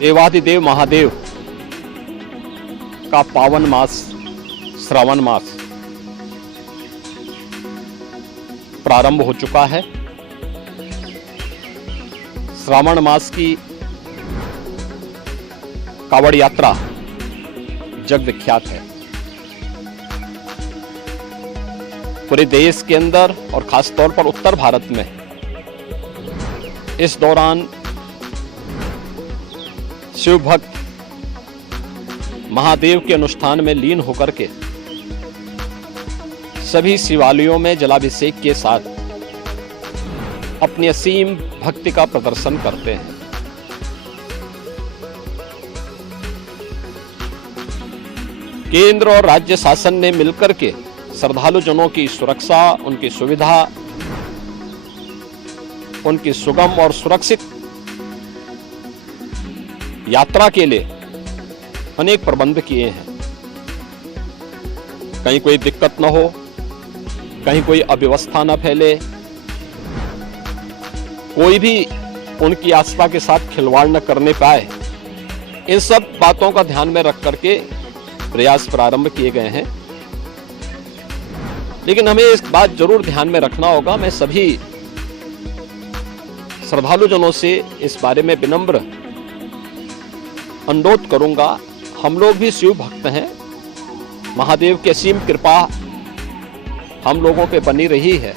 देवाधिदेव महादेव का पावन मास श्रावण मास प्रारंभ हो चुका है। श्रावण मास की कावड़ यात्रा जग विख्यात है। पूरे देश के अंदर और खास तौर पर उत्तर भारत में इस दौरान शिव भक्त महादेव के अनुष्ठान में लीन होकर के सभी शिवालयों में जलाभिषेक के साथ अपनी असीम भक्ति का प्रदर्शन करते हैं। केंद्र और राज्य शासन ने मिलकर के श्रद्धालु जनों की सुरक्षा, उनकी सुविधा, उनकी सुगम और सुरक्षित यात्रा के लिए अनेक प्रबंध किए हैं। कहीं कोई दिक्कत न हो, कहीं कोई अव्यवस्था न फैले, कोई भी उनकी आस्था के साथ खिलवाड़ न करने पाए, इन सब बातों का ध्यान में रख करके प्रयास प्रारंभ किए गए हैं। लेकिन हमें एक बात जरूर ध्यान में रखना होगा। मैं सभी श्रद्धालु जनों से इस बारे में विनम्र अनुरोध करूंगा। हम लोग भी शिव भक्त हैं। महादेव की असीम कृपा हम लोगों पे बनी रही है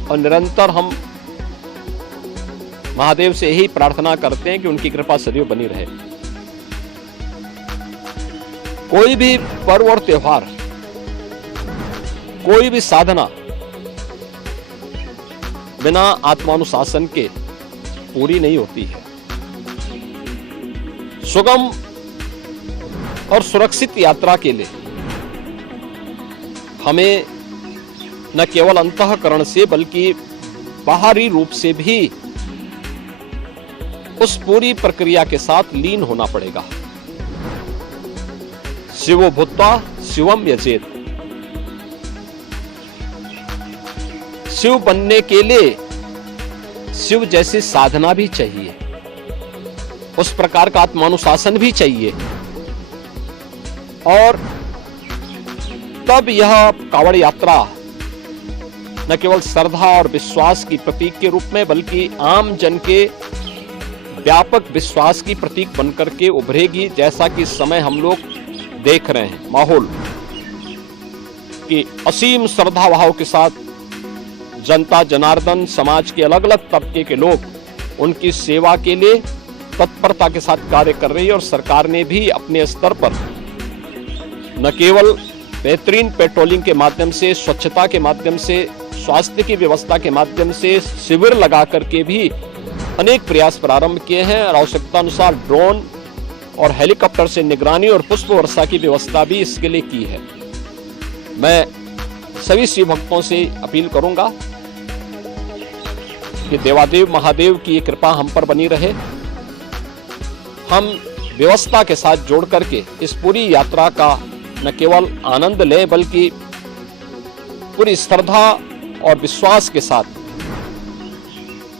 और निरंतर हम महादेव से यही प्रार्थना करते हैं कि उनकी कृपा सदैव बनी रहे। कोई भी पर्व और त्योहार, कोई भी साधना बिना आत्मानुशासन के पूरी नहीं होती है। सुगम और सुरक्षित यात्रा के लिए हमें न केवल अंतःकरण से बल्कि बाहरी रूप से भी उस पूरी प्रक्रिया के साथ लीन होना पड़ेगा। शिवो भूत्वा शिवम यजेत। शिव बनने के लिए शिव जैसी साधना भी चाहिए, उस प्रकार का आत्मानुशासन भी चाहिए, और तब यह कावड़ यात्रा न केवल श्रद्धा और विश्वास की प्रतीक के रूप में बल्कि आम जन के व्यापक विश्वास की प्रतीक बनकर के उभरेगी। जैसा कि इस समय हम लोग देख रहे हैं माहौल कि असीम श्रद्धा भाव के साथ जनता जनार्दन समाज के अलग अलग तबके के लोग उनकी सेवा के लिए तत्परता के साथ कार्य कर रही है। और सरकार ने भी अपने स्तर पर न केवल बेहतरीन पेट्रोलिंग के माध्यम से, स्वच्छता के माध्यम से, स्वास्थ्य की व्यवस्था के माध्यम से शिविर लगा करके भी अनेक प्रयास प्रारंभ किए हैं और आवश्यकता अनुसार ड्रोन और हेलीकॉप्टर से निगरानी और पुष्प वर्षा की व्यवस्था भी इसके लिए की है। मैं सभी शिव भक्तों से अपील करूंगा कि देवादेव महादेव की ये कृपा हम पर बनी रहे। हम व्यवस्था के साथ जोड़ करके इस पूरी यात्रा का न केवल आनंद लें बल्कि पूरी श्रद्धा और विश्वास के साथ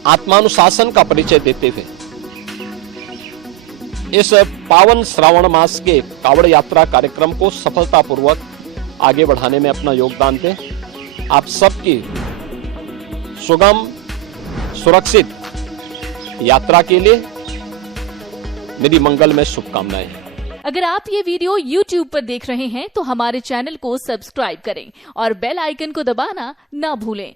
आत्मानुशासन का परिचय देते हुए इस पावन श्रावण मास के कावड़ यात्रा कार्यक्रम को सफलतापूर्वक आगे बढ़ाने में अपना योगदान दें। आप सबकी सुगम सुरक्षित यात्रा के लिए मेरी मंगलमय शुभकामनाएं हैं। अगर आप ये वीडियो YouTube पर देख रहे हैं तो हमारे चैनल को सब्सक्राइब करें और बेल आइकन को दबाना ना भूलें।